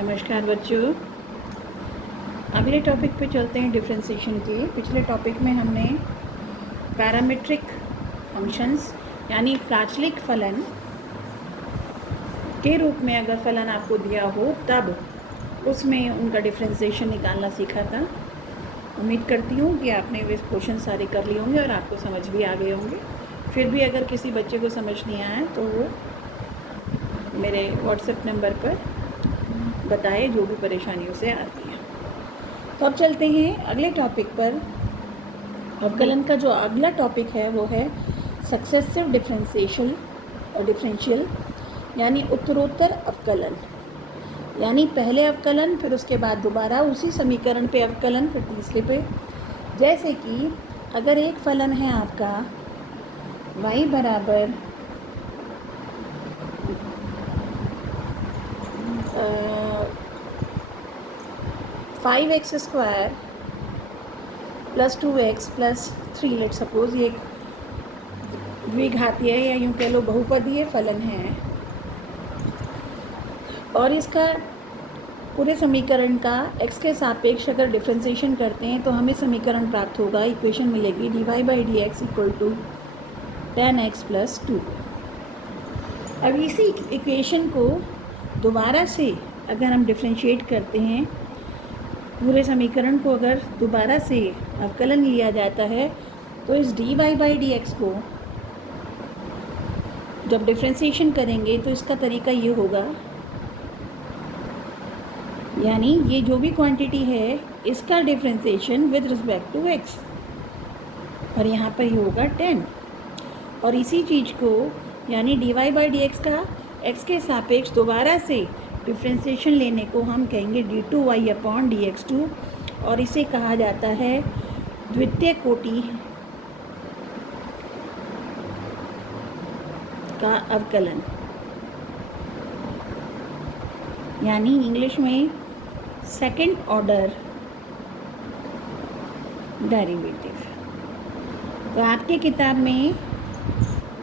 नमस्कार बच्चों। अगले टॉपिक पे चलते हैं डिफरेंशिएशन के। पिछले टॉपिक में हमने पैरामीट्रिक फंक्शंस यानी प्राचलिक फलन के रूप में अगर फलन आपको दिया हो तब उसमें उनका डिफरेंशिएशन निकालना सीखा था। उम्मीद करती हूँ कि आपने वे क्वेश्चन सारे कर लिए होंगे और आपको समझ भी आ गए होंगे। फिर भी अगर किसी बच्चे को समझ नहीं आया तो वो मेरे व्हाट्सएप नंबर पर बताए जो भी परेशानी उसे आती है। तो अब चलते हैं अगले टॉपिक पर। अवकलन का जो अगला टॉपिक है वो है सक्सेसिव डिफरेंशियल यानी उत्तरोत्तर अवकलन। यानी पहले अवकलन, फिर उसके बाद दोबारा उसी समीकरण पे अवकलन, फिर तीसरे पे। जैसे कि अगर एक फलन है आपका y बराबर 5x² + 2x + 3, लेट सपोज ये एक द्विघातीय या यूँ कह लो बहुपदीय फलन है और इसका पूरे समीकरण का x के सापेक्ष अगर डिफरेंशिएशन करते हैं तो हमें समीकरण प्राप्त होगा, इक्वेशन मिलेगी dy/dx = 10x + 2। अब इसी इक्वेशन को दोबारा से अगर हम डिफरेंशिएट करते हैं, पूरे समीकरण को अगर दोबारा से अवकलन लिया जाता है तो इस dy/dx को जब डिफरेंशिएशन करेंगे तो इसका तरीका ये होगा, यानी ये जो भी क्वांटिटी है इसका differentiation with respect to x, और यहाँ पर ये होगा 10। और इसी चीज़ को यानी dy/dx का x के सापेक्ष दोबारा से डिफरेंशिएशन लेने को हम कहेंगे d2y/dx2, और इसे कहा जाता है द्वितीय कोटि का अवकलन, यानी इंग्लिश में सेकंड ऑर्डर डेरिवेटिव। तो आपके किताब में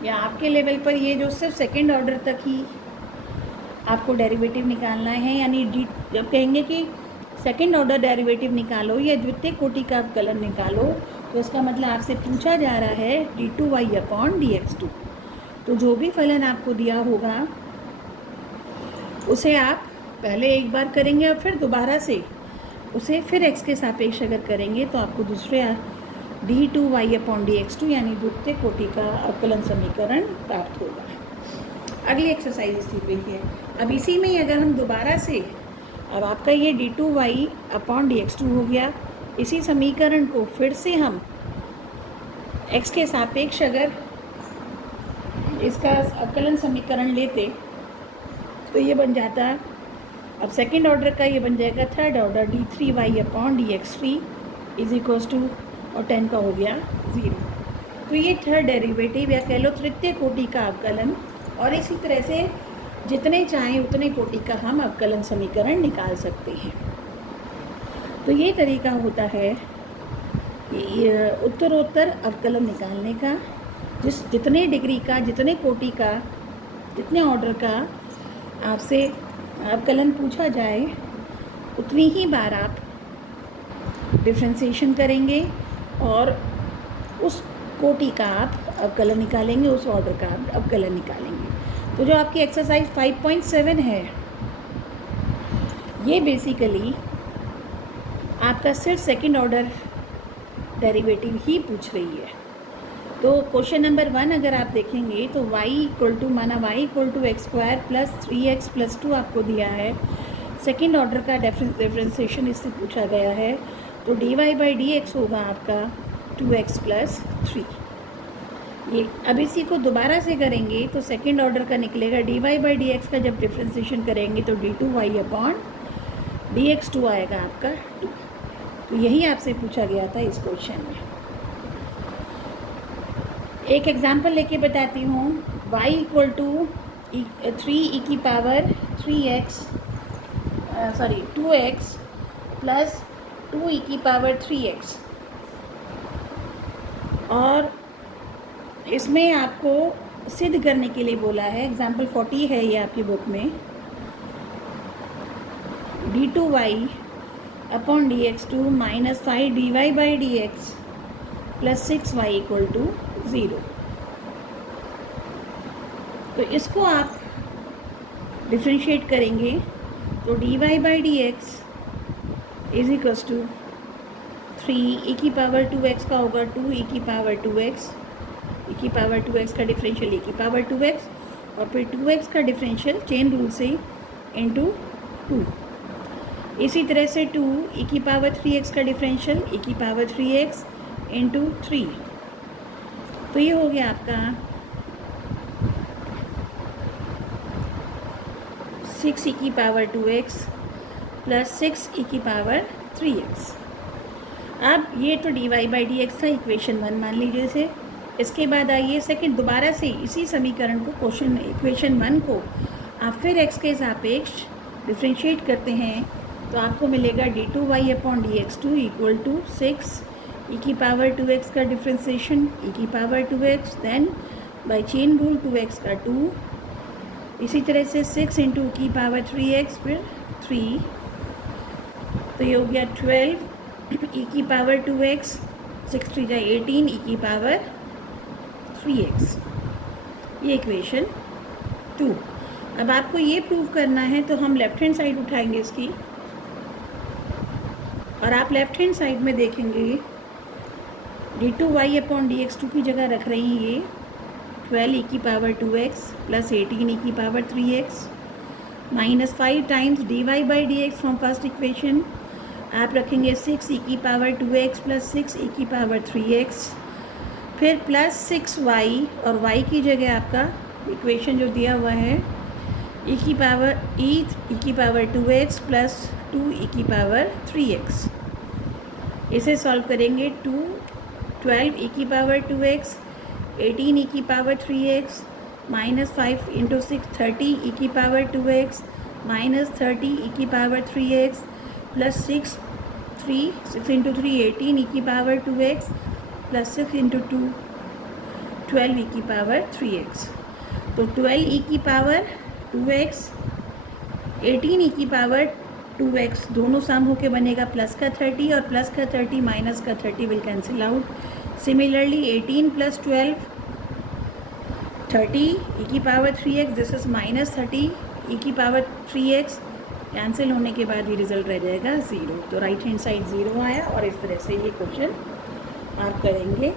या आपके लेवल पर ये जो सिर्फ सेकंड ऑर्डर तक ही आपको डेरिवेटिव निकालना है, यानी जब कहेंगे कि सेकंड ऑर्डर डेरिवेटिव निकालो या द्वितीय कोटि का अवकलन निकालो, तो इसका मतलब आपसे पूछा जा रहा है d2y/dx2। तो जो भी फलन आपको दिया होगा उसे आप पहले एक बार करेंगे और फिर दोबारा से उसे फिर x के सापेक्ष अगर करेंगे तो आपको दूसरे d2y/dx2 यानी द्वितीय कोटि का अवकलन समीकरण प्राप्त होगा। अगली एक्सरसाइज इसी पे है। अब इसी में ही अगर हम दोबारा से, अब आपका ये d2y/dx2 हो गया, इसी समीकरण को फिर से हम x के सापेक्ष अगर इसका अवकलन समीकरण लेते तो ये बन जाता, अब सेकंड ऑर्डर का ये बन जाएगा थर्ड ऑर्डर d3y/dx3 = और 10 का हो गया 0। तो ये थर्ड डेरिवेटिव या कह लो तृतीय कोटि का अवकलन, और इसी तरह से जितने चाहें उतने कोटि का हम अवकलन समीकरण निकाल सकते हैं। तो ये तरीका होता है उत्तरोत्तर अवकलन निकालने का। जितने डिग्री का, जितने कोटि का, जितने ऑर्डर का आपसे अवकलन पूछा जाए उतनी ही बार आप डिफरेंशिएशन करेंगे और उस कोटि का आप अवकलन निकालेंगे, उस ऑर्डर का आप अवकलन निकालेंगे। तो जो आपकी एक्सरसाइज 5.7 है ये बेसिकली आपका सिर्फ सेकंड ऑर्डर डेरिवेटिव ही पूछ रही है। तो क्वेश्चन नंबर 1 अगर आप देखेंगे तो y = x² + 3x + 2 आपको दिया है। सेकंड ऑर्डर का डिफरेंशिएशन इससे पूछा गया है, तो dy/dx होगा आपका 2x + 3। ये अब इसी को दोबारा से करेंगे तो सेकंड ऑर्डर का निकलेगा, dy/dx का जब डिफरेंशिएशन करेंगे तो d2y/dx2 आएगा आपका 2। तो यही आपसे पूछा गया था इस क्वेश्चन में। एक एग्जाम्पल लेके बताती हूँ। y = 2x + 2e3x, और इसमें आपको सिद्ध करने के लिए बोला है। एग्जाम्पल 40 है ये आपकी बुक में। d2y upon dx2 minus 5 dy by dx plus 6y equal to 0। तो इसको आप डिफ्रेंशिएट करेंगे तो dy by dx is equals to 3 e की पावर 2x का होगा 2 e की पावर 2x, e की पावर 2x का डिफरेंशियल e की पावर 2x और फिर 2x का डिफरेंशियल चेन रूल से इंटू 2। इसी तरह से 2 e की पावर 3x का डिफरेंशियल e की पावर 3x इंटू 3। तो ये हो गया आपका 6 e की पावर 2x प्लस 6 e की पावर 3x। अब ये तो dy बाई डी एक्स था, इक्वेशन 1 मान लीजिए इसे। इसके बाद आइए सेकंड, दोबारा से इसी समीकरण को क्वेश्चन इक्वेशन 1 को आप फिर x के सापेक्ष डिफ्रेंशिएट करते हैं तो आपको मिलेगा d2y upon dx2 equal to 6 e की पावर 2x का डिफ्रेंसिएशन e की power 2x, then by chain rule 2x का 2, इसी तरह से 6 इंटू की पावर 3x फिर 3। तो ये हो गया 12 e की पावर 2x, 6 3 जा 18 e की पावर 3x। ये इक्वेशन 2। अब आपको ये प्रूव करना है तो हम लेफ़्ट हैंड साइड उठाएंगे इसकी और आप लेफ़्ट हैंड साइड में देखेंगे d2y अपॉन dx2 की जगह रख रही हैं ये 12 e की पावर 2x प्लस 18 e की power 3x minus 5 times dy by dx from first equation. आप रखेंगे 6 e की पावर 2x प्लस 6 e की पावर 3x, फिर प्लस 6y और y की जगह आपका इक्वेशन जो दिया हुआ है e की पावर 2x प्लस 2 e की पावर 3x। इसे सॉल्व करेंगे 12 e की पावर 2x, 18 e की power 3x minus 5 into 6 30 e की पावर 2x माइनस 30 e की power 3x plus 6 into 3 18 e की power 2x plus 6 into 2 12 e की पावर 3x। तो 12 e की पावर 2x 18 e की पावर 2x दोनों सम होके बनेगा प्लस का 30 और प्लस का 30 माइनस का 30 will cancel out. Similarly 18 plus 12 30 e की power 3x, this is minus 30 e की पावर 3x, कैंसिल होने के बाद ये रिजल्ट रह जाएगा 0। तो राइट हैंड साइड 0 आया और इस तरह से ये क्वेश्चन आप करेंगे।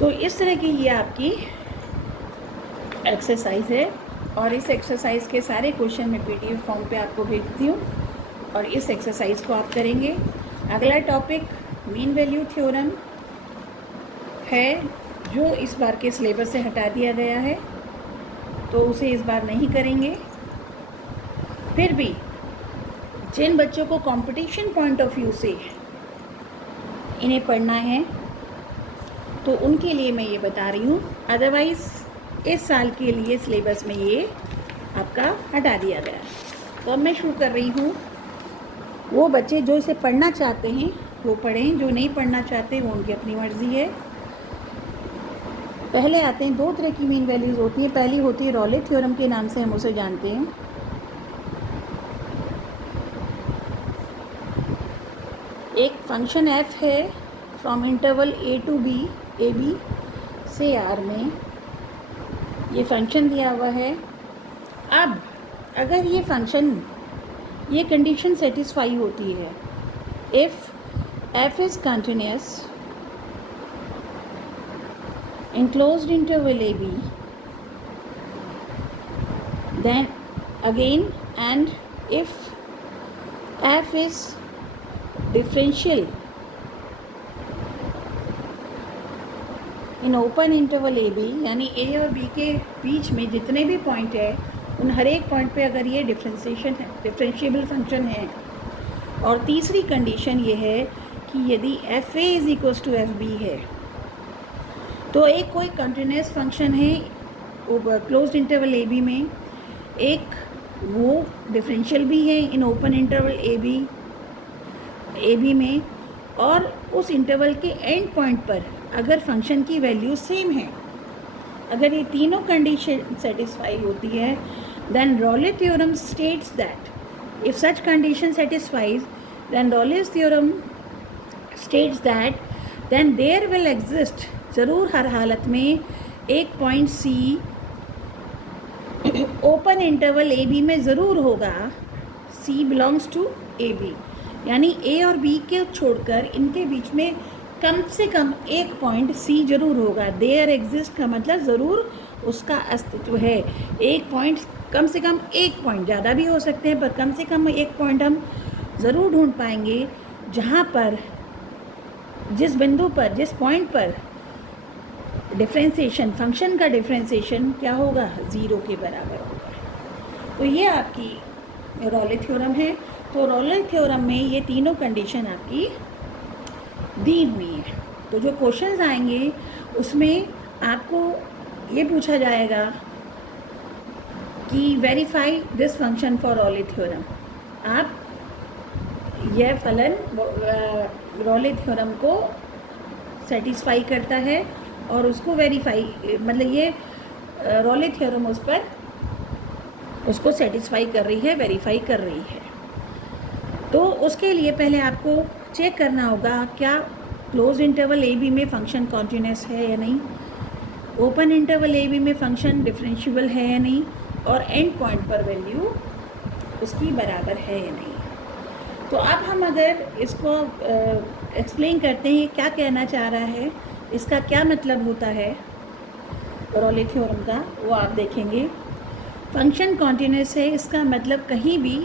तो इस तरह की ये आपकी एक्सरसाइज है और इस एक्सरसाइज के सारे क्वेश्चन मैं पीडीएफ फॉर्म पे आपको भेजती हूँ और इस एक्सरसाइज को आप करेंगे। अगला टॉपिक मीन वैल्यू थ्योरम है जो इस बार के सिलेबस से हटा दिया गया है, तो उसे इस बार नहीं करेंगे। फिर भी जिन बच्चों को कंपटीशन पॉइंट ऑफ व्यू से इन्हें पढ़ना है तो उनके लिए मैं ये बता रही हूँ, अदरवाइज़ इस साल के लिए सिलेबस में ये आपका हटा दिया गया है। तो अब मैं शुरू कर रही हूँ। वो बच्चे जो इसे पढ़ना चाहते हैं वो पढ़ें, जो नहीं पढ़ना चाहते वो उनकी अपनी मर्ज़ी है। पहले आते हैं, दो तरह की मीन वैल्यूज़ होती हैं। पहली होती है रॉले थ्योरम के नाम से हम उसे जानते हैं। एक फंक्शन f है from interval a to b, A B से r में ये फंक्शन दिया हुआ है। अब अगर ये फंक्शन, ये कंडीशन सेटिस्फाई होती है, if f is continuous in closed interval a b, then again and if f is differential in open interval a b, यानी a और b के बीच में जितने भी पॉइंट है उन हर एक पॉइंट पे अगर ये डिफरेंशिएबल फंक्शन है। और तीसरी कंडीशन ये है कि यदि F A is equals to F B है तो एक कोई कंटिन्यूस फंक्शन है क्लोज्ड इंटरवल ए बी में, एक वो डिफरेंशियल भी है in open interval A B में, और उस इंटरवल के एंड पॉइंट पर अगर फंक्शन की वैल्यू सेम है, अगर ये तीनों कंडीशन सेटिस्फाई होती है, then Rolle theorem states that If such condition satisfies, then Rolle's theorem states that then there will exist, ज़रूर हर हालत में एक point C open interval A B में ज़रूर होगा, C belongs to A B, यानी ए और बी के छोड़कर इनके बीच में कम से कम एक पॉइंट C ज़रूर होगा। देयर एग्जिस्ट का मतलब ज़रूर उसका अस्तित्व है। एक पॉइंट, कम से कम एक पॉइंट, ज़्यादा भी हो सकते हैं पर कम से कम एक पॉइंट हम ज़रूर ढूंढ पाएंगे जहाँ पर, जिस बिंदु पर, जिस पॉइंट पर डिफ्रेंशिएशन, फंक्शन का डिफ्रेंशिएशन क्या होगा, ज़ीरो के बराबर होगा। तो ये आपकी रॉले थ्योरम है। तो रॉले थ्योरम में ये तीनों कंडीशन आपकी दी हुई है। तो जो क्वेश्चंस आएंगे उसमें आपको ये पूछा जाएगा कि verify this function for Rolle theorem. आप यह फलन रॉले थ्योरम को सेटिस्फाई करता है और उसको वेरीफाई, मतलब ये रॉले थ्योरम उस पर उसको सेटिस्फाई कर रही है, वेरीफाई कर रही है। तो उसके लिए पहले आपको चेक करना होगा क्या क्लोज इंटरवल ए बी में फंक्शन कॉन्टिन्यूस है या नहीं, ओपन इंटरवल ए बी में फंक्शन डिफरेंशिएबल है या नहीं, और एंड पॉइंट पर वैल्यू उसकी बराबर है या नहीं। तो अब हम अगर इसको एक्सप्लेन करते हैं क्या कहना चाह रहा है, इसका क्या मतलब होता है रॉले थ्योरम का, वो आप देखेंगे। फंक्शन कॉन्टिन्यूस है, इसका मतलब कहीं भी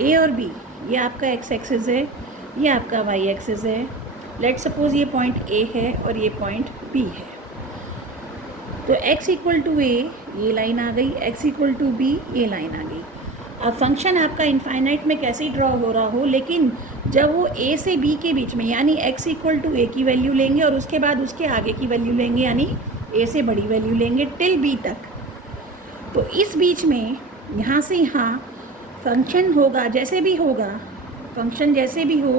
ए और बी, ये आपका एक्स एक्सिस है, ये आपका वाई एक्सिस है। लेट सपोज ये पॉइंट ए है और ये पॉइंट बी है। तो x इक्वल टू ए ये लाइन आ गई, x इक्वल टू बी ये लाइन आ गई। अब फंक्शन आपका इनफाइनाइट में कैसे ही ड्रॉ हो रहा हो, लेकिन जब वो a से b के बीच में, यानी x इक्वल टू ए की वैल्यू लेंगे और उसके बाद उसके आगे की वैल्यू लेंगे, यानी a से बड़ी वैल्यू लेंगे टिल b तक। तो इस बीच में यहाँ से यहाँ फंक्शन होगा, जैसे भी होगा फंक्शन, जैसे भी हो,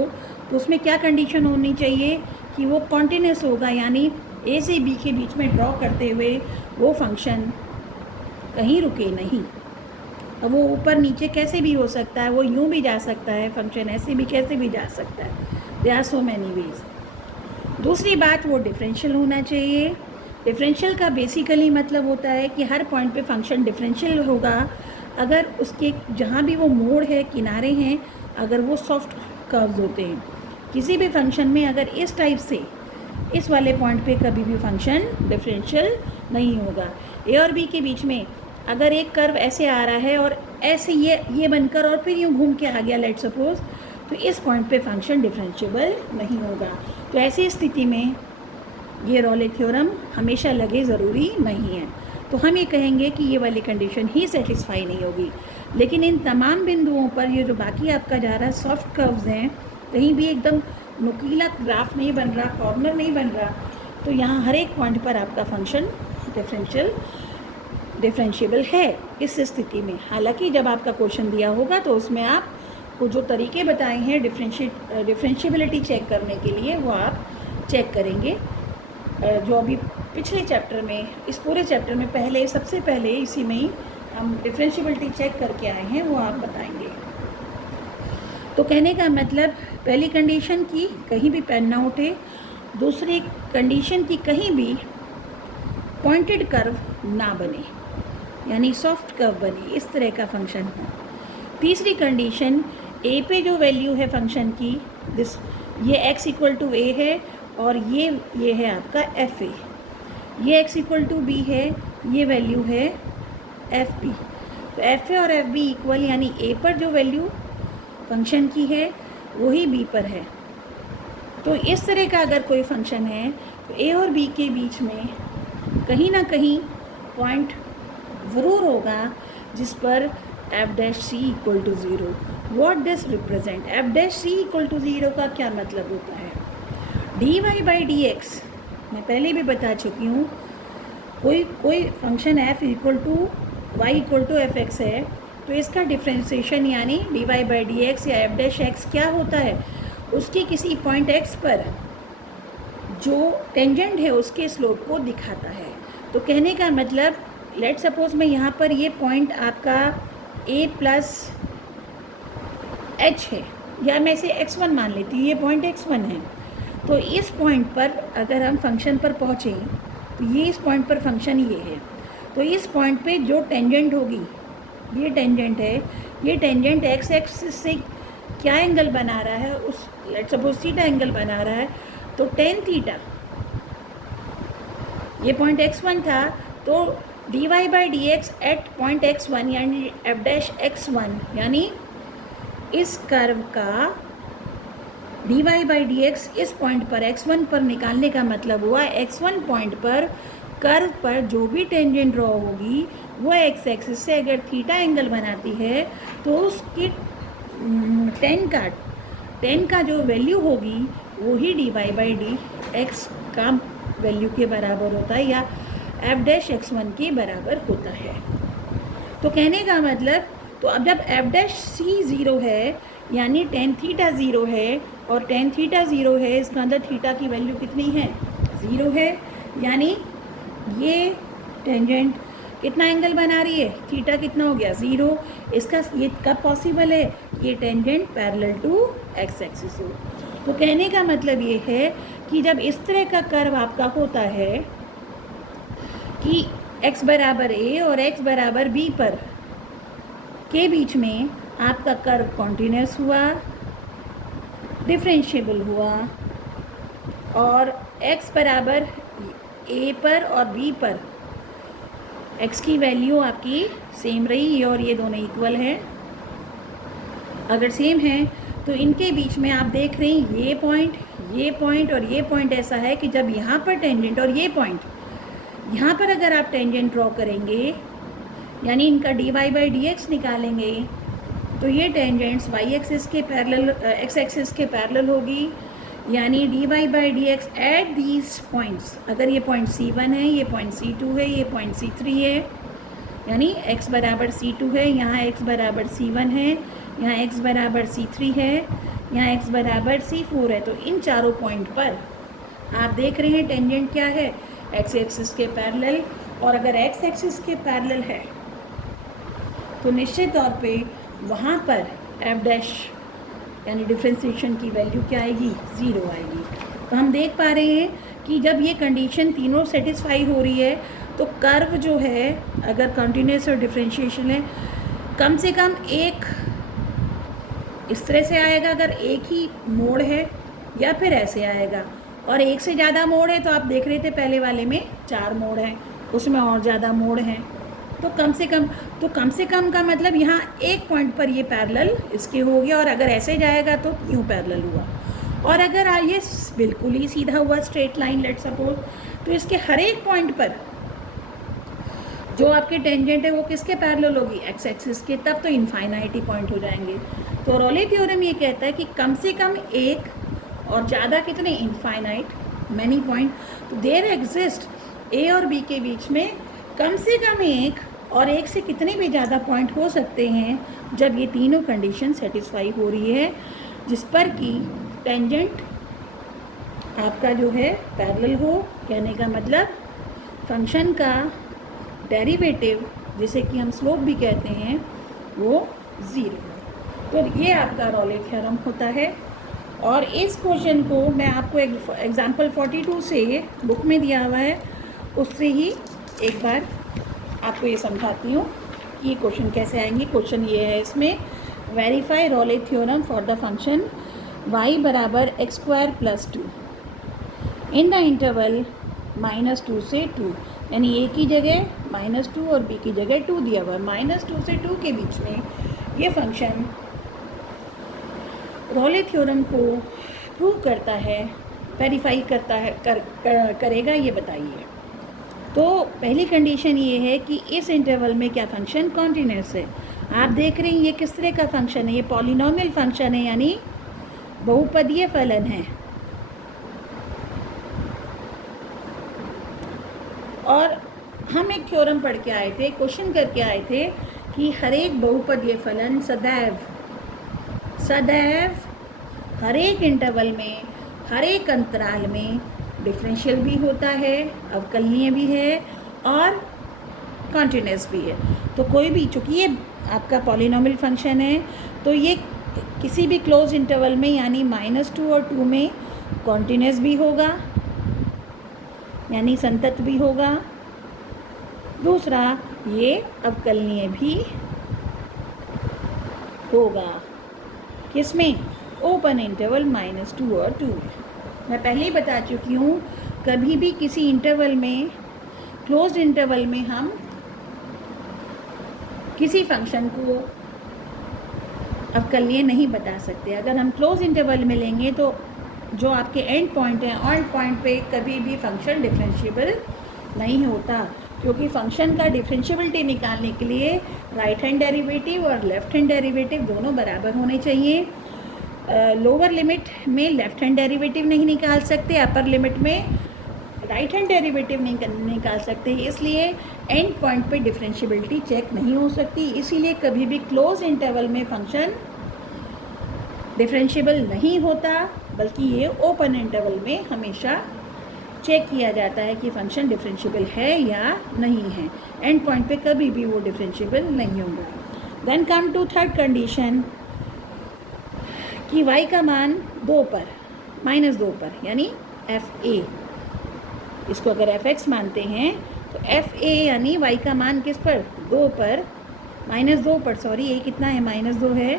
तो उसमें क्या कंडीशन होनी चाहिए कि वो कॉन्टिन्यूस होगा, यानी ए से बी के बीच में ड्रॉ करते हुए वो फंक्शन कहीं रुके नहीं। अब वो ऊपर नीचे कैसे भी हो सकता है, वो यूं भी जा सकता है, फंक्शन ऐसे भी कैसे भी जा सकता है। There are so many ways. दूसरी बात, वो डिफरेंशियल होना चाहिए। डिफरेंशियल का बेसिकली मतलब होता है कि हर पॉइंट पे फंक्शन डिफरेंशियल होगा अगर उसके जहाँ भी वो मोड़ है, किनारे हैं, अगर वो सॉफ्ट कर्व्स होते हैं। किसी भी फंक्शन में अगर इस टाइप से इस वाले पॉइंट पे कभी भी फंक्शन डिफरेंशियल नहीं होगा। ए और बी के बीच में अगर एक कर्व ऐसे आ रहा है और ऐसे ये बनकर और फिर यूँ घूम के आ गया लेट सपोज, तो इस पॉइंट पे फंक्शन डिफरेंशिएबल नहीं होगा। तो ऐसी स्थिति में ये रॉले थ्योरम हमेशा लगे ज़रूरी नहीं है। तो हम ये कहेंगे कि ये वाली कंडीशन ही सेटिस्फाई नहीं होगी। लेकिन इन तमाम बिंदुओं पर ये जो बाकी आपका जा रहा है सॉफ्ट कर्व्स हैं, कहीं भी एकदम नुकीला ग्राफ नहीं बन रहा, कॉर्नर नहीं बन रहा, तो यहाँ हर एक पॉइंट पर आपका फंक्शन डिफरेंशिएबल है इस स्थिति में। हालांकि जब आपका क्वेश्चन दिया होगा तो उसमें आपको जो तरीके बताए हैं डिफरेंशिएबिलिटी चेक करने के लिए, वो आप चेक करेंगे। जो अभी पिछले चैप्टर में, इस पूरे चैप्टर में पहले, सबसे पहले इसी में ही हम डिफरेंशिएबिलिटी चेक करके आए हैं, वो आप बताएंगे। तो कहने का मतलब, पहली कंडीशन की कहीं भी पेन ना उठे, दूसरी कंडीशन की कहीं भी पॉइंटेड कर्व ना बने, यानी सॉफ्ट कर्व बने, इस तरह का फंक्शन हो। तीसरी कंडीशन, ए पे जो वैल्यू है फंक्शन की, ये x इक्वल टू ए है और ये है आपका एफ ए, ये x इक्वल टू बी है, ये वैल्यू है एफ बी। तो एफ ए और एफ बी इक्वल, यानी ए पर जो वैल्यू फंक्शन की है वही बी पर है। तो इस तरह का अगर कोई फंक्शन है तो ए और बी के बीच में कहीं ना कहीं पॉइंट ज़रूर होगा जिस पर F dash C equal to zero. What this represent, F dash C equal to zero का क्या मतलब होता है? D Y by D X मैं पहले भी बता चुकी हूँ। कोई function F equal to Y equal to F X है, तो इसका डिफ्रेंसिएशन यानी D Y by D X या एफ डैश एक्स क्या होता है? उसके किसी पॉइंट एक्स पर जो टेंजेंट है उसके स्लोप को दिखाता है। तो कहने का मतलब, लेट सपोज मैं यहाँ पर ये पॉइंट आपका ए प्लस h है, या मैं इसे x1 मान लेती हूँ, ये पॉइंट x1 है। तो इस पॉइंट पर अगर हम फंक्शन पर पहुँचें तो ये इस पॉइंट पर फंक्शन ये है, तो इस पॉइंट पे जो टेंजेंट होगी, ये टेंजेंट है, ये टेंजेंट एक्स एक्सिस से क्या एंगल बना रहा है, उस लेट्स सपोज थीटा एंगल बना रहा है, तो टेन थीटा, ये पॉइंट x1 था, तो dy by D X at point x1 यानी एफ डैश x1, यानी इस कर्व का dy बाई डी एक्स इस पॉइंट पर x1 पर निकालने का मतलब हुआ x1 पॉइंट पर कर्व पर जो भी टेंजेंट ड्रॉ होगी वो एक्स एक्सिस से अगर थीटा एंगल बनाती है तो उसकी टेन का जो वैल्यू होगी वो ही dy बाई डी एक्स का वैल्यू के बराबर होता है, या एफ डैश x1 के बराबर होता है। तो कहने का मतलब, तो अब जब एफ डैश सी ज़ीरो है यानी टेन थीटा ज़ीरो है, और टेन थीटा ज़ीरो है, इसका अंदर थीटा की वैल्यू कितनी है, ज़ीरो है, यानी ये टेंजेंट कितना एंगल बना रही है, थीटा कितना हो गया, ज़ीरो। इसका ये कब पॉसिबल है, ये tangent parallel to X axis हो। तो कहने का मतलब ये है कि जब इस तरह का कर्व आपका होता है कि x बराबर a और x बराबर b पर के बीच में आपका कर्व कॉन्टिन्यूस हुआ, डिफरेंशिएबल हुआ, और x बराबर a पर और b पर x की वैल्यू आपकी सेम रही, ये और ये दोनों इक्वल हैं। अगर सेम है तो इनके बीच में आप देख रहे हैं ये पॉइंट और ये पॉइंट ऐसा है कि जब यहाँ पर टेंजेंट और ये पॉइंट, यहाँ पर अगर आप टेंजेंट ड्रॉ करेंगे यानी इनका dy बाई डी एक्स निकालेंगे, तो ये टेंजेंट्स y एक्सिस के पैरेलल, x एक्सिस के पैरेलल होगी, यानी dy by D X at these points, अगर ये पॉइंट C1 है, ये पॉइंट C2 है, ये पॉइंट C3 है, यानी x बराबर C2 है, यहाँ x बराबर C1 है, यहाँ x बराबर C3 है, यहाँ x बराबर C4 है। तो इन चारों पॉइंट पर आप देख रहे हैं टेंजेंट क्या है, x एक्सिस के पैरेलल, और अगर x एक्सिस के पैरेलल है तो निश्चित तौर पे वहाँ पर f डैश यानी डिफ्रेंशिएशन की वैल्यू क्या आएगी, ज़ीरो आएगी। तो हम देख पा रहे हैं कि जब ये कंडीशन तीनों सेटिस्फाई हो रही है तो कर्व जो है अगर कंटिन्यूस और डिफ्रेंशिएशन है, कम से कम एक इस तरह से आएगा अगर एक ही मोड़ है, या फिर ऐसे आएगा, और एक से ज़्यादा मोड़ है तो आप देख रहे थे पहले वाले में 4 मोड़ हैं, उसमें और ज़्यादा मोड़ हैं, तो कम से कम का मतलब यहाँ एक पॉइंट पर ये पैरेलल इसके हो गया, और अगर ऐसे जाएगा तो यूँ पैरेलल हुआ, और अगर ये बिल्कुल ही सीधा हुआ स्ट्रेट लाइन लेट सपोज, तो इसके हर एक पॉइंट पर जो आपके टेंजेंट है वो किसके पैरेलल होगी, एक्स एक्सिस के, तब तो इनफाइनाइटी पॉइंट हो जाएंगे। तो रॉले थ्योरम ये कहता है कि कम से कम एक और ज़्यादा कितने, इनफाइनाइट मैनी पॉइंट। तो देयर एग्जिस्ट ए और बी के बीच में कम से कम एक और एक से कितने भी ज़्यादा पॉइंट हो सकते हैं जब ये तीनों कंडीशन सेटिस्फाई हो रही है, जिस पर कि टेंजेंट आपका जो है पैरेलल हो। कहने का मतलब फंक्शन का डेरिवेटिव जिसे कि हम स्लोप भी कहते हैं वो ज़ीरो। तो ये आपका रॉले थ्योरम होता है। और इस क्वेश्चन को मैं आपको एग्जाम्पल 42 से बुक में दिया हुआ है, उससे ही एक बार आपको ये समझाती हूँ कि ये क्वेश्चन कैसे आएंगे। क्वेश्चन ये है, इसमें verify Rolle theorem for the function y बराबर X square plus 2 in the interval -2 से 2, यानी a की जगह -2 और b की जगह 2 दिया हुआ है। -2 से 2 के बीच में ये फंक्शन रॉले थ्योरम को प्रूव करता है, वेरीफाई करता है, करेगा, ये बताइए। तो पहली कंडीशन ये है कि इस इंटरवल में क्या फंक्शन कॉन्टिन्यूस है। आप देख रहे हैं ये किस तरह का फंक्शन है, ये पॉलिनोमियल फंक्शन है, यानी बहुपदीय फलन है। और हम एक थ्योरम पढ़ के आए थे, क्वेश्चन करके आए थे कि हर एक बहुपदीय फलन सदैव हर एक इंटरवल में, हर एक अंतराल में डिफरेंशियल भी होता है, अवकलनीय भी है और कॉन्टिन्यूस भी है। तो कोई भी, चूँकि ये आपका पॉलिनोमियल फंक्शन है तो ये किसी भी क्लोज इंटरवल में यानी -2 और 2 में कॉन्टिन्यूस भी होगा यानी संतत भी होगा। दूसरा, ये अवकलनीय भी होगा। किसमें? ओपन इंटरवल -2 और 2 में। मैं पहले ही बता चुकी हूँ, कभी भी किसी इंटरवल में, क्लोज्ड इंटरवल में हम किसी फंक्शन को अवकलनीय नहीं बता सकते। अगर हम क्लोज इंटरवल में लेंगे तो जो आपके एंड पॉइंट हैं, एंड पॉइंट पे कभी भी फंक्शन डिफरेंशिएबल नहीं होता, क्योंकि फंक्शन का डिफरेंशिएबिलिटी निकालने के लिए राइट हैंड डेरिवेटिव और लेफ्ट हैंड डेरिवेटिव दोनों बराबर होने चाहिए। लोअर लिमिट में लेफ्ट हैंड डेरिवेटिव नहीं निकाल सकते, अपर लिमिट में राइट हैंड डेरिवेटिव नहीं निकाल सकते, इसलिए एंड पॉइंट पे डिफरेंशिएबिलिटी चेक नहीं हो सकती। इसीलिए कभी भी क्लोज इंटरवल में फंक्शन डिफरेंशिएबल नहीं होता, बल्कि ये ओपन इंटरवल में हमेशा चेक किया जाता है कि फंक्शन डिफरेंशिएबल है या नहीं है। एंड पॉइंट पे कभी भी वो डिफरेंशिएबल नहीं होगा। Then come to third condition कि y का मान 2 पर, -2 पर, यानी fa, इसको अगर fx मानते हैं तो fa यानी y का मान किस पर? 2 पर, -2 पर, सॉरी ये कितना है? -2 है,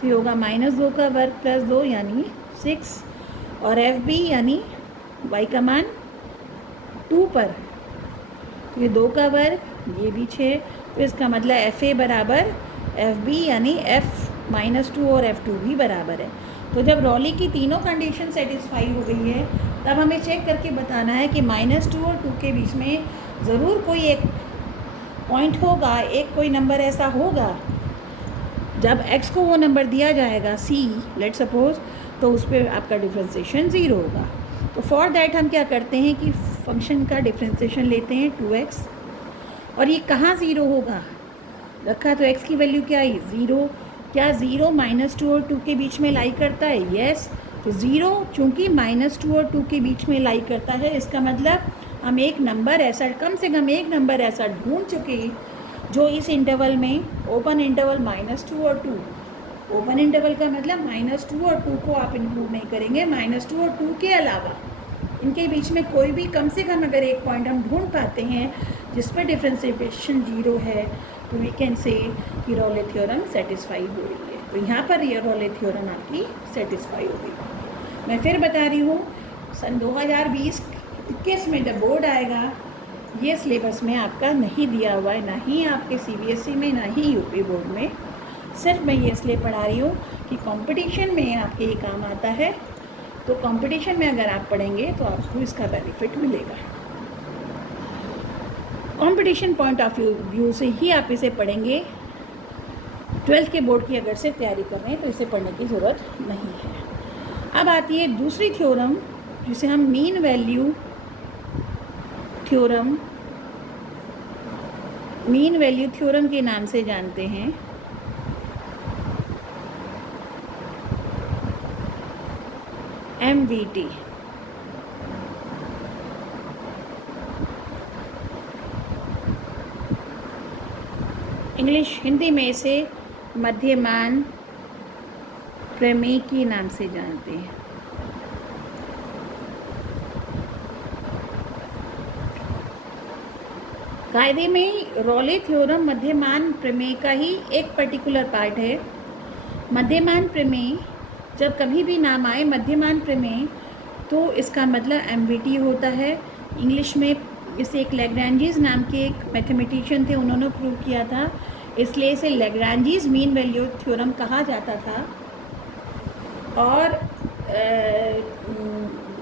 तो ये होगा -2 का वर्ग प्लस 2 यानी 6, और fb यानी y का मान 2 पर, तो ये 2 का वर्ग, ये भी 6, तो इसका मतलब fa बराबर fb यानी f -2 और f2 भी बराबर है। तो जब रॉली की तीनों कंडीशन सेटिस्फाई हो गई है, तब हमें चेक करके बताना है कि -2 और 2 के बीच में ज़रूर कोई एक पॉइंट होगा, एक कोई नंबर ऐसा होगा जब x को वो नंबर दिया जाएगा c, लेट सपोज, तो उस पर आपका डिफ्रेंसिएशन 0 होगा। तो फॉर दैट हम क्या करते हैं कि फंक्शन का डिफ्रेंसिएशन लेते हैं 2x, और ये कहाँ 0 होगा? रखा तो x की वैल्यू क्या आई? 0। क्या 0 -2 और 2 के बीच में लाई करता है? यस। तो 0 चूँकि -2 और 2 के बीच में लाई करता है, इसका मतलब हम एक नंबर ऐसा, कम से कम एक नंबर ऐसा ढूंढ चुके जो इस इंटरवल में, ओपन इंटरवल -2 और 2, ओपन इंटरवल का मतलब -2 और 2 को आप इंक्लूड नहीं करेंगे, -2 और 2 के अलावा इनके बीच में कोई भी कम से कम अगर एक पॉइंट हम ढूंढ पाते हैं जिस पर डिफ्रेंशिएशन 0 है, तो वी कैन से कि रॉले थ्योरम सेटिस्फाई हो रही है। तो यहाँ पर ये रॉले थ्योरम आपकी सेटिस्फाई हो गई। मैं फिर बता रही हूँ, सन 2020-21 में जब बोर्ड आएगा, ये सिलेबस में आपका नहीं दिया हुआ है, ना ही आपके CBSE में, ना ही यूपी बोर्ड में। सिर्फ मैं ये इसलिए पढ़ा रही हूँ कि कंपटीशन में आपके ये काम आता है, तो कंपटीशन में अगर आप पढ़ेंगे तो आपको इसका बेनिफिट मिलेगा। कंपटीशन पॉइंट ऑफ व्यू से ही आप इसे पढ़ेंगे। 12th के बोर्ड की अगर से तैयारी कर रहे हैं तो इसे पढ़ने की ज़रूरत नहीं है। अब आती है दूसरी थ्योरम, जिसे हम मीन वैल्यू थ्योरम के नाम से जानते हैं। MVT। इंग्लिश, हिंदी में इसे मध्यमान प्रमेय के नाम से जानते हैं। कायदे में रॉले थ्योरम मध्यमान प्रमेय का ही एक पर्टिकुलर पार्ट है। मध्यमान प्रमेय, जब कभी भी नाम आए मध्यमान प्रमेय, तो इसका मतलब MVT होता है। इंग्लिश में इसे एक लैग्रांजीज नाम के एक मैथमेटिशियन थे, उन्होंने प्रूव किया था, इसलिए इसे लैग्रांजीज मीन वैल्यू थ्योरम कहा जाता था। और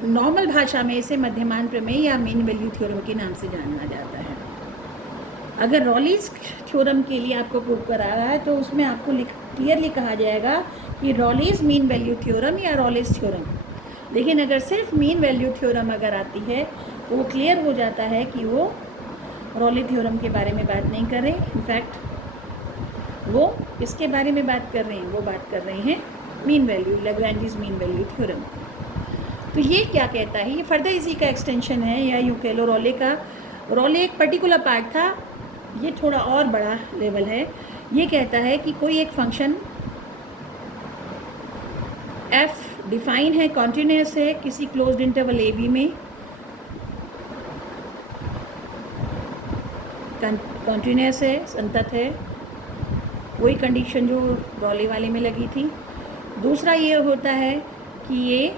नॉर्मल भाषा में इसे मध्यमान प्रमेय या मीन वैल्यू थ्योरम के नाम से जाना जाता है। अगर रॉलीज थ्योरम के लिए आपको प्रूव करा रहा है तो उसमें आपको क्लियरली कहा जाएगा कि रॉलीज मीन वैल्यू थ्योरम या रॉलीज थ्योरम। लेकिन अगर सिर्फ मीन वैल्यू थ्योरम अगर आती है तो वो क्लियर हो जाता है कि वो रॉली थ्योरम के बारे में बात नहीं कर रहे। इनफैक्ट वो किसके बारे में बात कर रहे हैं? वो बात कर रहे हैं mean value, Lagrange's mean value theorem. तो ये क्या कहता है? ये फर्दर इसी का एक्सटेंशन है, या यूँ कह लो रॉले एक पर्टिकुलर पार्ट था, ये थोड़ा और बड़ा लेवल है। ये कहता है कि कोई एक फंक्शन एफ डिफाइन है, कॉन्टिन्यूस है किसी क्लोज्ड इंटरवल ए बी में, कॉन्टिन्यूस है, संतत है, वही कंडीशन जो रॉले वाले में लगी थी। दूसरा ये होता है कि ये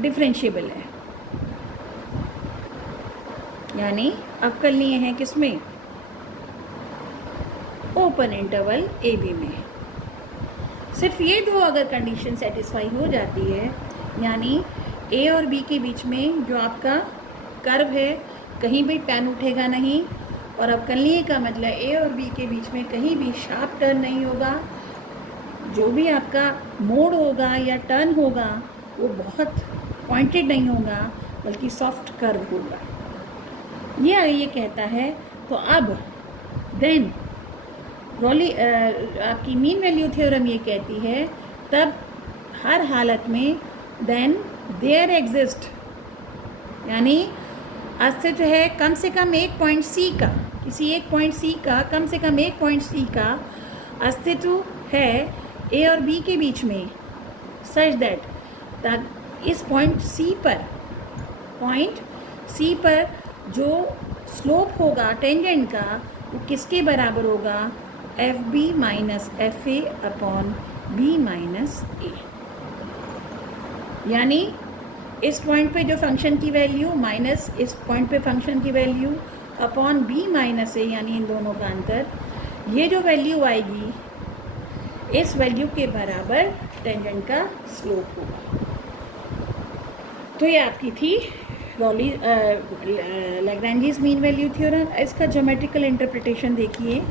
डिफरेंशिएबल है, यानी अवकलनीय है किसमें, ओपन इंटरवल ए बी में। सिर्फ ये दो अगर कंडीशन सेटिस्फाई हो जाती है, यानी ए और बी के बीच में जो आपका कर्व है कहीं भी टर्न उठेगा नहीं, और अवकलनीय का मतलब ए और बी के बीच में कहीं भी शार्प टर्न नहीं होगा, जो भी आपका मोड़ होगा या टर्न होगा वो बहुत पॉइंटेड नहीं होगा बल्कि सॉफ्ट कर्व होगा, ये कहता है। तो अब देन रॉली आपकी मीन वैल्यू थ्योरम ये कहती है तब हर हालत में देन देयर एग्जिस्ट, यानी अस्तित्व है कम से कम एक पॉइंट सी का, किसी एक पॉइंट सी का, कम से कम एक पॉइंट सी का अस्तित्व है ए और बी के बीच में, सच दैट इस पॉइंट सी पर जो स्लोप होगा टेंजेंट का वो किसके बराबर होगा, F B minus F A upon B minus A, यानी इस पॉइंट पे जो फंक्शन की वैल्यू माइनस इस पॉइंट पे फंक्शन की value upon B minus A, यानी इन दोनों का अंतर, ये जो वैल्यू आएगी इस वैल्यू के बराबर टेंजेंट का स्लोप होगा। तो ये आपकी थी रॉली लैग्रेंजीज मीन वैल्यू थ्योरम। इसका ज्योमेट्रिकल इंटरप्रिटेशन देखिए।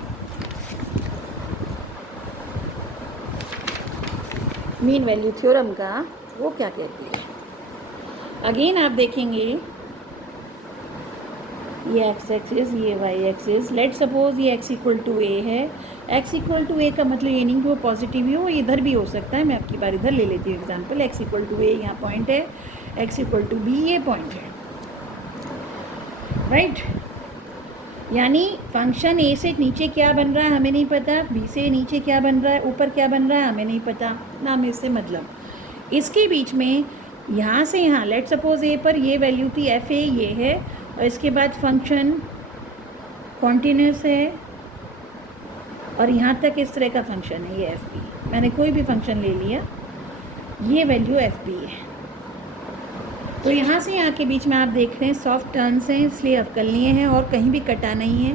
मीन वैल्यू थ्योरम का वो क्या कहती है, अगेन आप देखेंगे ये एक्स एक्सिस, ये वाई एक्सिस, लेट सपोज ये एक्स इक्वल टू ए है। एक्स इक्वल टू ए का मतलब ये नहीं कि वो पॉजिटिव ही हो, इधर भी हो सकता है। मैं आपकी बार इधर ले लेती हूँ एग्जांपल, एक्स इक्वल टू ए यहाँ पॉइंट है, एक्स इक्वल टू बी ये पॉइंट है, राइट। यानी फंक्शन ए से नीचे क्या बन रहा है हमें नहीं पता, बी से नीचे क्या बन रहा है, ऊपर क्या बन रहा है हमें नहीं पता ना, हमें इससे मतलब। इसके बीच में यहाँ से यहाँ लेट सपोज ए पर ये वैल्यू थी एफ ए ये है, और इसके बाद फंक्शन कॉन्टिन्यूस है और यहाँ तक इस तरह का फंक्शन है ये एफ बी। मैंने कोई भी फंक्शन ले लिया, ये वैल्यू एफ बी है। तो यहाँ से यहाँ के बीच में आप देख रहे हैं सॉफ्ट टर्न्स हैं, इसलिए अवकलनीय है और कहीं भी कटा नहीं है,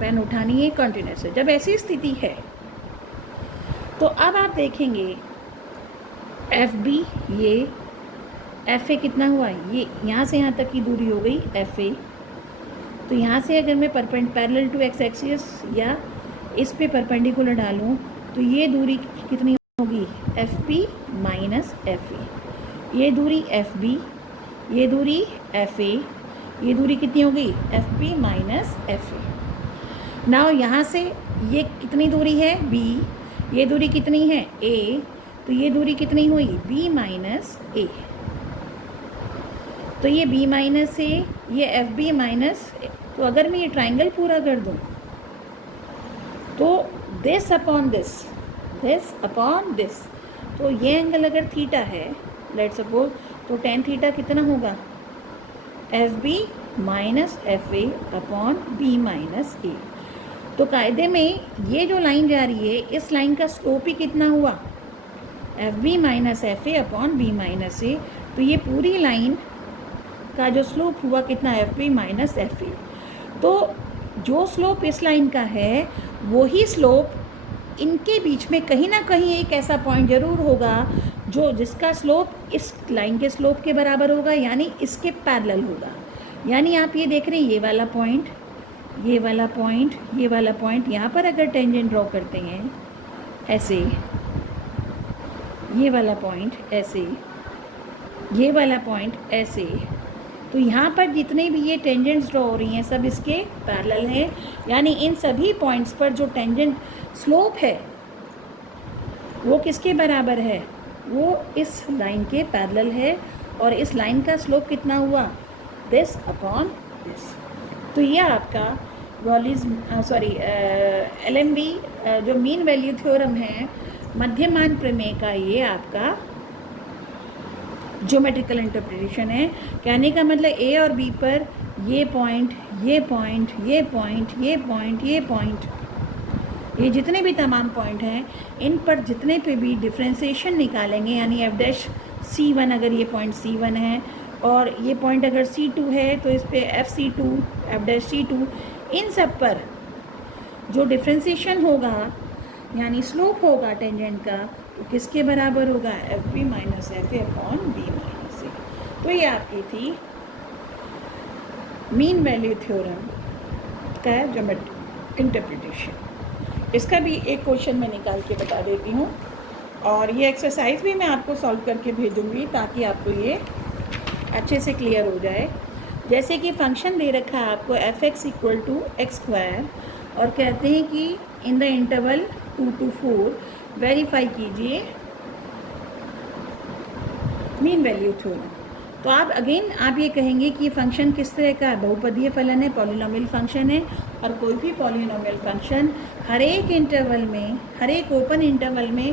पेन उठानी है, कॉन्टिन्यूस है। जब ऐसी स्थिति है तो अब आप देखेंगे एफ बी, ये एफ ए कितना हुआ, ये यहाँ से यहाँ तक की दूरी हो गई एफ ए। तो यहाँ से अगर मैं पैरेलल टू एक्स एक्सिस या इस पे परपेंडिकुलर डालूँ तो ये दूरी कितनी होगी, एफ पी माइनस एफ ए। ये दूरी एफ बी, ये दूरी एफ ए, ये दूरी कितनी होगी, एफ पी माइनस एफ ए। नाउ यहाँ से ये कितनी दूरी है बी, ये दूरी कितनी है ए, तो ये दूरी कितनी हुई बी माइनस ए। तो ये b माइनस ए, ये एफ बी माइनस। तो अगर मैं ये ट्राइंगल पूरा कर दूँ तो this upon this, this upon this, तो ये एंगल अगर थीटा है लेट सपोज, तो टेन थीटा कितना होगा, F B minus F A upon B minus A. तो कायदे में ये जो लाइन जा रही है इस लाइन का स्लोप ही कितना हुआ, F B minus F A upon B minus A. तो ये पूरी लाइन का जो स्लोप हुआ कितना, F B minus F A. तो जो स्लोप इस लाइन का है वही स्लोप इनके बीच में कहीं ना कहीं एक ऐसा पॉइंट ज़रूर होगा जो जिसका स्लोप इस लाइन के स्लोप के बराबर होगा, यानी इसके पैरेलल होगा। यानी आप ये देख रहे हैं ये वाला पॉइंट, ये वाला पॉइंट, ये वाला पॉइंट, यहाँ पर अगर टेंजेंट ड्रॉ करते हैं ऐसे, ये वाला पॉइंट ऐसे, ये वाला पॉइंट ऐसे, तो यहाँ पर जितने भी ये टेंजेंट्स ड्रॉ हो रही हैं सब इसके पैरेलल हैं। यानी इन सभी पॉइंट्स पर जो टेंजेंट स्लोप है वो किसके बराबर है, वो इस लाइन के पैरेलल है। और इस लाइन का स्लोप कितना हुआ, दिस अपॉन दिस। तो ये आपका रॉलीज LMB जो मीन वैल्यू थ्योरम है मध्यमान प्रमेय का ये आपका ज्योमेट्रिकल इंटरप्रिटेशन है। कहने का मतलब ए और बी पर ये पॉइंट, ये पॉइंट, ये पॉइंट, ये पॉइंट, ये पॉइंट, ये जितने भी तमाम पॉइंट हैं, इन पर जितने पे भी डिफ्रेंसिएशन निकालेंगे, यानी एफ डैश C1 अगर ये पॉइंट C1 है और ये पॉइंट अगर C2 है तो इस पर FC2, एफ डैश C2, इन सब पर जो डिफ्रेंसिएशन होगा यानी स्लोप होगा टेंजेंट का, तो किसके बराबर होगा? FB minus FA upon B minus A। तो ये आपकी थी मीन वैल्यू थ्योरम का ज्योमेट्रिक इंटरप्रिटेशन। इसका भी एक क्वेश्चन मैं निकाल के बता देती हूँ और ये एक्सरसाइज भी मैं आपको सॉल्व करके भेजूँगी ताकि आपको ये अच्छे से क्लियर हो जाए। जैसे कि फंक्शन दे रखा है आपको fx इक्वल टू x² और कहते हैं कि इन द इंटरवल 2 to 4 वेरीफाई कीजिए मीन वैल्यू थ्योरम। तो आप अगेन आप ये कहेंगे कि ये फंक्शन किस तरह का है? बहुपदीय फलन है, पॉलिनोमियल फंक्शन है, और कोई भी पॉलिनोमियल फंक्शन हर एक इंटरवल में, हर एक ओपन इंटरवल में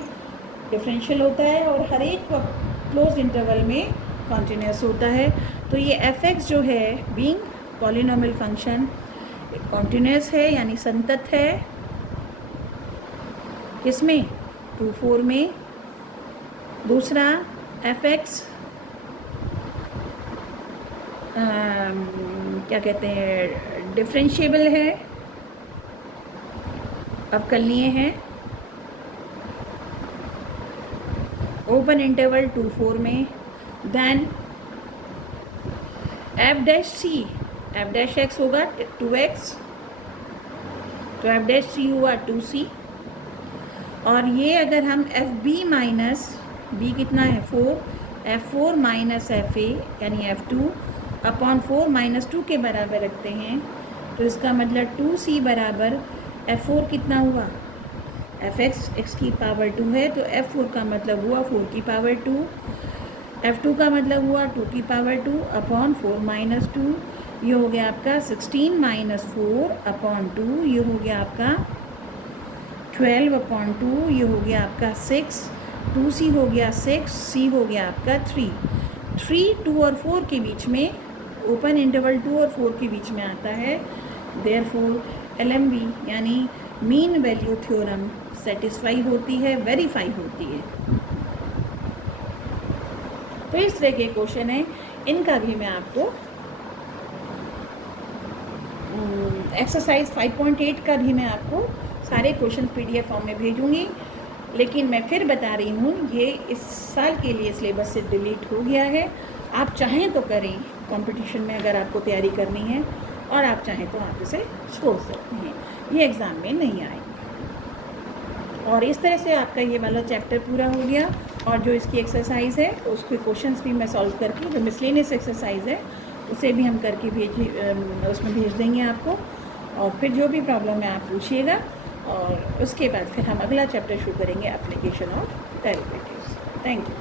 डिफरेंशियल होता है और हर एक क्लोज इंटरवल में कॉन्टिन्यूस होता है। तो ये fx जो है बीइंग पॉलिनोमियल फंक्शन कॉन्टिन्यूस है यानी संतत है, किसमें? 2, 4 में। दूसरा fx क्या कहते हैं, डिफरेंशिएबल है, अवकलनीय है, ओपन इंटरवल 2, 4 में। देन एफ डैश सी, एफ डैश एक्स होगा 2x, तो एफ डैश सी हुआ 2c। और ये अगर हम एफ बी माइनस बी कितना है 4, F4 माइनस FA यानी F2 अपॉन 4 माइनस 2 के बराबर रखते हैं, तो इसका मतलब 2c बराबर F4 कितना हुआ? Fx x की पावर 2 है, तो F4 का मतलब हुआ 4 की पावर 2, F2 का मतलब हुआ 2 की पावर 2 अपॉन 4 माइनस 2, ये हो गया आपका 16 माइनस 4 अपॉन 2, ये हो गया आपका 12 अपॉन 2, ये हो गया आपका 6, 2c हो गया 6, c हो गया आपका 3, 3, 2 और 4 के बीच में, ओपन इंटरवल 2 और 4 के बीच में आता है। देयरफॉर LMV यानी मीन वैल्यू थ्योरम सेटिस्फाई होती है, वेरीफाई होती है। तो इस तरह के क्वेश्चन है, इनका भी मैं आपको एक्सरसाइज 5.8 का भी मैं आपको सारे क्वेश्चन PDF फॉर्म में भेजूँगी। लेकिन मैं फिर बता रही हूँ, ये इस साल के लिए सिलेबस से डिलीट हो गया है। आप चाहें तो करें कंपटीशन में अगर आपको तैयारी करनी है, और आप चाहें तो आप इसे छोड़ सकते हैं, ये एग्ज़ाम में नहीं आएगी। और इस तरह से आपका ये वाला चैप्टर पूरा हो गया। और जो इसकी एक्सरसाइज है उसके क्वेश्चंस भी मैं सॉल्व करके, जो मिसलेनियस एक्सरसाइज है उसे भी हम करके उसमें भेज देंगे आपको। और फिर जो भी प्रॉब्लम है आप पूछिएगा, और उसके बाद फिर हम अगला चैप्टर शुरू करेंगे, application of derivatives. Thank you.